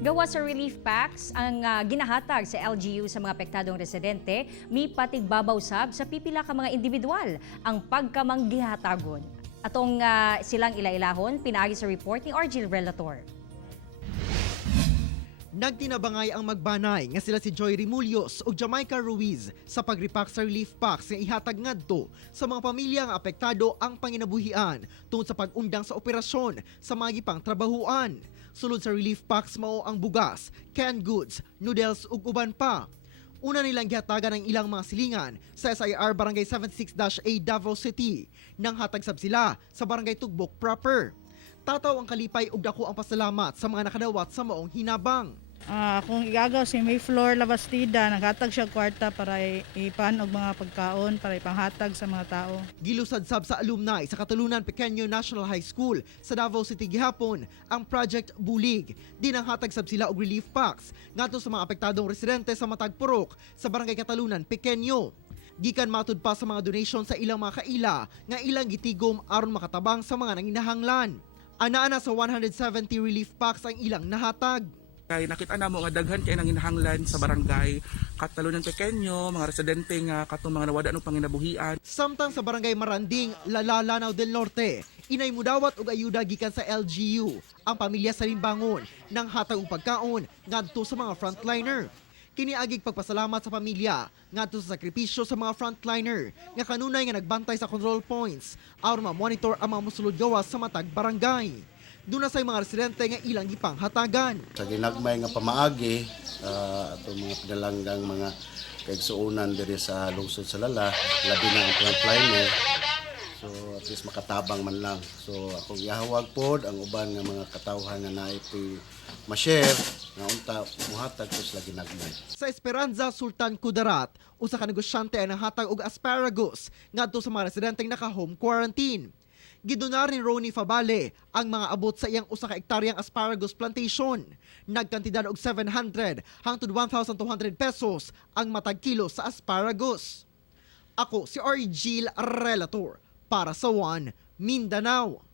Gawa sa relief packs ang ginahatag sa LGU sa mga apektadong residente, may patigbabawsab sa pipila ka mga individual ang pagkamanggihatagon. Atong silang ilailahon, pinaagi sa report ni Argil Relator. Nagtinabangay ang magbanay nga sila si Joy Rimullos ug Jamaica Ruiz sa pagrepack sa relief packs nga ihatag ngadto sa mga pamilya nga apektado ang panginabuhian tungod sa pag-undang sa operasyon sa mga gipang trabahuan. Sulod sa relief packs mao ang bugas, canned goods, noodles ug uban pa. Una nilang gihatagan ang ilang mga silingan sa SIR Barangay 76-A Davao City nang hatag sab sila sa Barangay Tugbok proper. Tataw ang kalipay ug dako ang pasalamat sa mga nakadawat sa maong hinabang. Kung igagaw si Mayfloor Labastida, naghatag siya kwarta para ipan og mga pagkaon para ipanghatag sa mga tao. Gilusad sab sa alumni sa Katalunan Pequeño National High School sa Davao City gihapon ang Project Bulig. Dinanghatag sab sila og relief packs ngadto sa mga apektadong residente sa Matag Purok sa Barangay Katalunan Pequeño. Gikan matud pa sa mga donation sa ilang mga kaila nga ilang gitigom aron makatabang sa mga nanginahanglan. Ana-ana sa 170 relief packs ang ilang nahatag. Kay nakita namo nga daghan kay nanginahanglan sa barangay Katalunan Pequeño, mga residente nga katong mga nawada ng panginabuhian. Samtang sa Barangay Maranding, Lanao del Norte, inay mudawat og ayuda gikan sa LGU ang pamilya sa Limbangon nang hatag og pagkaon ngadto sa mga frontliner. Kiniagig pagpasalamat sa pamilya ngadto sa sakripisyo sa mga frontliner nga kanunay nga nagbantay sa control points aron ma-monitor ang mga mosulod gawas sa matag barangay. Doon na sa mga residente nga ilang gipanghatagan. Sa ginagmay nga pamaagi, ato mga pinalanggang mga kaigsuunan diri sa lungsod sa Lala, labi na ang frontliner. So at least makatabang man lang. So akong ihawag pod ang uban nga mga katawhan nga naay ma-share nga unta muhatag ko sila ginagmay. Sa Esperanza, Sultan Kudarat, usa ka negosyante ang nahatag og asparagus ngadto sa mga residenteng naka-home quarantine. Gidonar ni Ronnie Fabale ang mga abot sa iyang usa ka ektaryang asparagus plantation. Nagkantidad og 700 hangtod 1,200 pesos ang matag kilo sa asparagus. Ako si Argil Relator para sa One Mindanao.